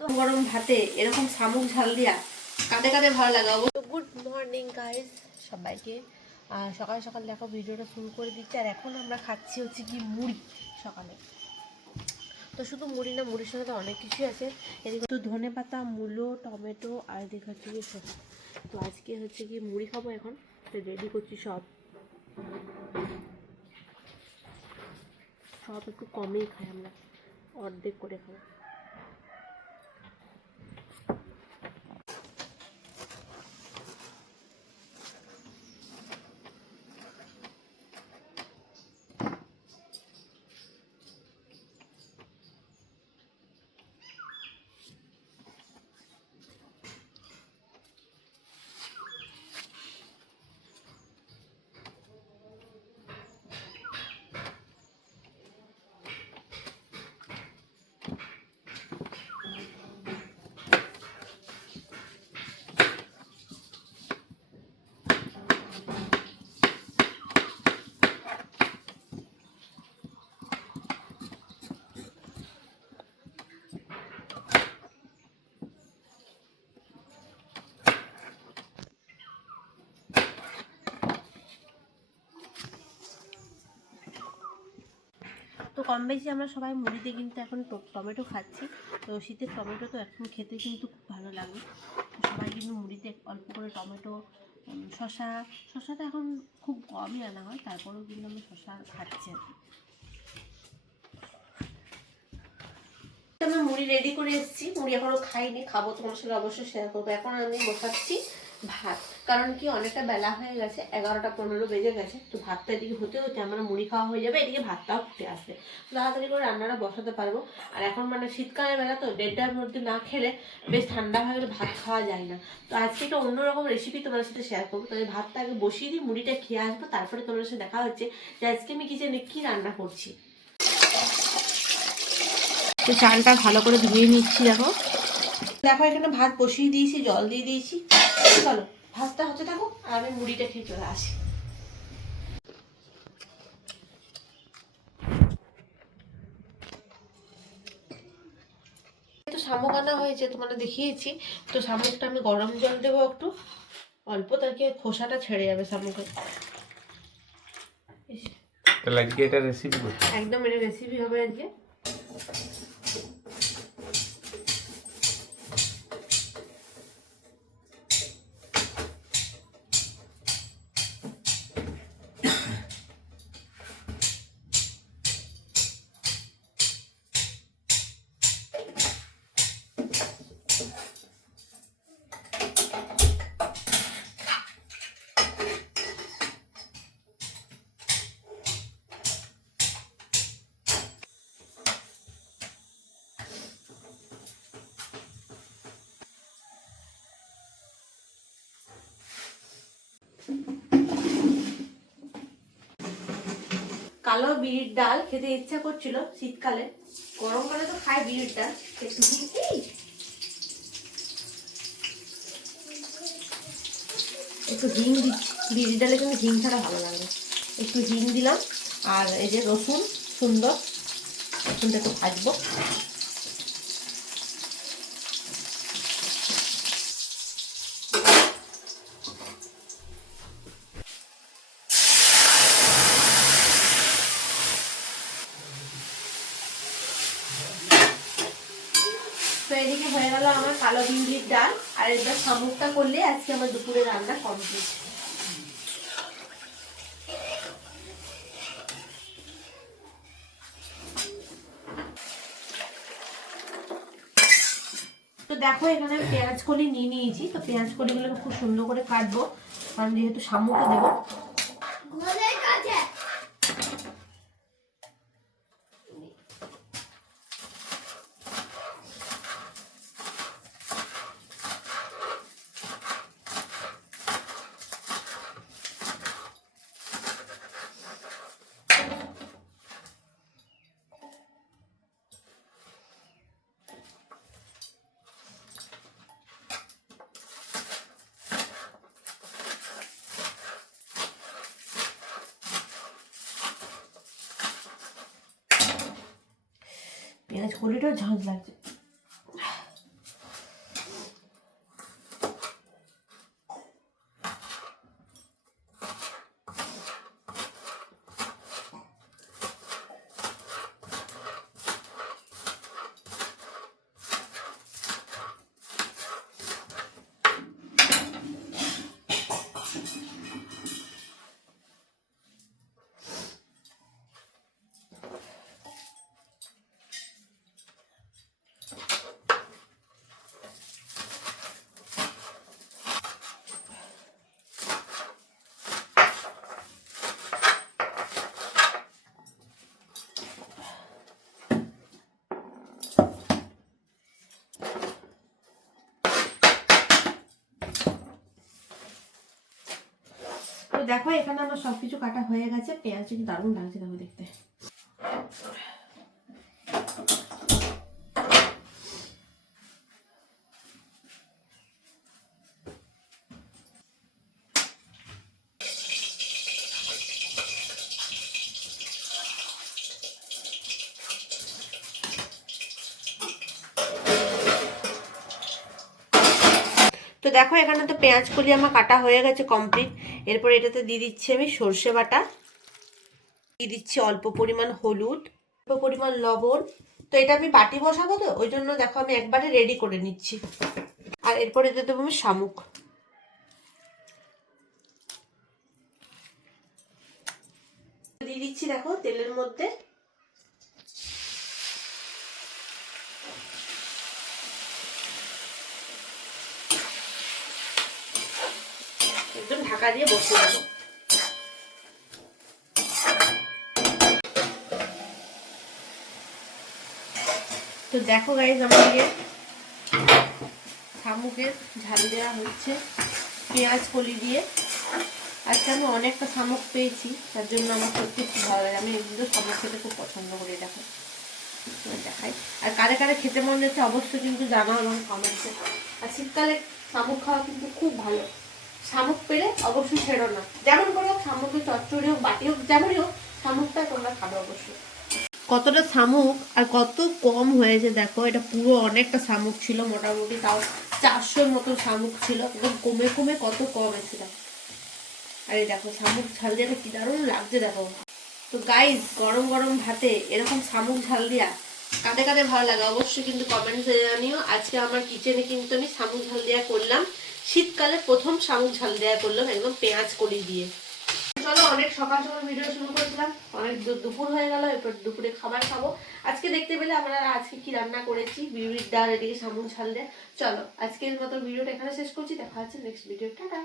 তো গরম ভাতে এরকম শামুক ঝাল দিয়া কাঁদে কাঁদে ভালো লাগে অবশ্য গুড মর্নিং গাইজ সবাইকে। সকাল সকাল দেখো, ভিডিওটা শুরু করে দিচ্ছি। আর এখন আমরা খাচ্ছি হচ্ছে কি মুড়ি সকালে। তো শুধু মুড়ি না, মুড়ির সঙ্গে তো অনেক কিছুই আছে। এদিকে তো ধনে পাতা, মূলো, টমেটো, আর এদিকে হচ্ছে কি তো আজকে হচ্ছে কি মুড়ি খাব এখন। তো রেডি করছি সব। সব একটু কমেই খাই আমরা। অর্ধেক করে খাব। কম বেশি আমরা সবাই মুড়িতে কিন্তু এখন টমেটো খাচ্ছি। তো শীতের টমেটো তো এখন খেতে কিন্তু খুব ভালো লাগে। সবাই কিন্তু মুড়িতে অল্প করে টমেটো শশা শসা, শসাটা এখন খুব কমই আনা হয়, তারপরেও কিন্তু আমরা শশা খাচ্ছি আমি মুড়ি রেডি করে এসেছি। মুড়ি এখনও খাইনি, খাব তোমার সঙ্গে অবশ্যই শেয়ার করব। এখন আমি বসাচ্ছি। ভাত। কারণ কি, অনেকটা বেলা হয়ে গেছে, এগারোটা পনেরো বেজে গেছে, তো ভাতটা এদিকে হতে হতে আমার মুড়ি খাওয়া হয়ে যাবে, এদিকে ভাতটাও ফুটে আসবে। তাড়াতাড়ি করে রান্নাটা বসাতে পারব। আর এখন মানে শীতকালের বেলা তো, দেড়টার মধ্যে না খেলে বেশ ঠান্ডা হয়ে গেলে ভাত খাওয়া যায় না। তো আজকে একটা অন্যরকম রেসিপি তোমার সাথে শেয়ার করব। তাহলে ভাতটা আগে বসিয়ে দিই, মুড়িটা খেয়ে আসব, তারপরে তোমার সাথে দেখা হচ্ছে যে আজকে আমি কিচেনে কী রান্না করছি। তো চালটা ভালো করে ধুয়ে নিচ্ছি, দেখো। দেখো এখানে ভাত বসিয়ে দিয়েছি জল দিয়ে দিয়েছি। চলো ভাতটা হতে থাকো আর আমি মুড়িটা খেয়ে চলে আসি। তো শামুক আনা হয়েছে তোমাদের দেখিয়েছি। তো শামুকটা আমি গরম জল দেবো একটু। অল্প তাকে খোসাটা ছেড়ে যাবে শামুকের তাহলে আজকে এটা রেসিপি একদম এটা রেসিপি হবে আজকে। কালো বিড়ির ডাল খেতে ইচ্ছা করছিল শীতকালে। গরমকালে তো খায় বিড়ির ডাল। একটু হিং দিচ্ছি বিড়ির ডালে কিন্তু হিং ছাড়া ভালো লাগে একটু হিং দিলাম। আর এই যে রসুন, সুন্দর। রসুনটা একটু ভাজবো তো এদিকে হয়ে গেল আমার কালো বিউলির ডাল আর এবার শামুকটা করলে আজকে আমার দুপুরে রান্না কমপ্লিট তো দেখো, এখানে আমি পেঁয়াজ কলি নিয়ে নিয়েছি। তো পেঁয়াজ কলিগুলোকে খুব সুন্দর করে কাটবো। কারণ যেহেতু শামুকটা দেবো। কলিটাও ঝাঁঝ লাগছে। দেখো এখানে আমার সবকিছু কাটা হয়ে গেছে। পেঁয়াজ কিন্তু দারুণ লাগছে দেখো দেখতে। তো দেখো, এখানে তো পেঁয়াজ কলি আমার কাটা হয়ে গেছে কমপ্লিট এরপর এটাতে দিয়ে দিচ্ছি আমি সর্ষে বাটা। দিয়ে দিচ্ছি অল্প পরিমাণ হলুদ, অল্প পরিমাণ লবণ। তো এটা আমি বাটি বসাবো তো, ওই জন্য দেখো আমি একবারে রেডি করে নিচ্ছি। আর এরপর এতে দেবো আমি শামুক। দিয়ে দিচ্ছি দেখো তেলের মধ্যে একদম ঢাকা দিয়ে বসে দেবো। তো দেখো গাইজ আমাকে শামুকের ঝাল দেওয়া হচ্ছে পেঁয়াজ কলি দিয়ে। আজকে আমি অনেকটা শামুক পেয়েছি, তার জন্য আমার সত্যি খুব ভালো লাগে। আমি এগুলো শামুক খেতে খুব পছন্দ করি, দেখো। দেখাই। আর কারে কারে খেতে মন যাচ্ছে অবশ্যই কিন্তু জানাও এবং কমেন্টে আর শীতকালে শামুক খাওয়া কিন্তু খুব ভালো। শামুক পেলে অবশ্যই ছেড়ো না। যেমন করে হোক শামুকের চচ্চড়ি হোক, বাটি হোক, যেমনই হোক, শামুকটা তোমরা খাবে অবশ্যই। কতটা শামুক আর কত কম হয়েছে দেখো, এটা পুরো অনেকটা শামুক ছিল, মোটামুটি তাও চারশোর মতো শামুক ছিল একদম কমে কমে কত কম এসেছিল আর এই দেখো, শামুক ঝাল দিয়ে কি দারুণ লাগছে দেখো। তো গাইজ গরম গরম ভাতে এরকম শামুক ঝাল দিয়া কাদের কাদের ভালো লাগে। অবশ্যই কিন্তু কমেন্টসে জানিও, আজকে আমার কিচেনে কিন্তু আমি শামুক ঝাল দেওয়া করলাম। শীতকালে প্রথম শামুক ঝাল দেয়া করলাম, একদম পেঁয়াজ কলি দিয়ে। চলো, অনেক সকাল সকাল ভিডিও শুরু করেছিলাম। অনেক দুপুর হয়ে গেল, এরপর দুপুরে খাবার খাব। আজকে দেখতে পেলে আমরা আজকে কি রান্না করেছি? বিউরির ডাল, এদিকে শামুক ঝাল দেয়। চলো, আজকের মতো ভিডিওটা এখানে শেষ করছি। দেখা হচ্ছে নেক্সট ভিডিও টাটা!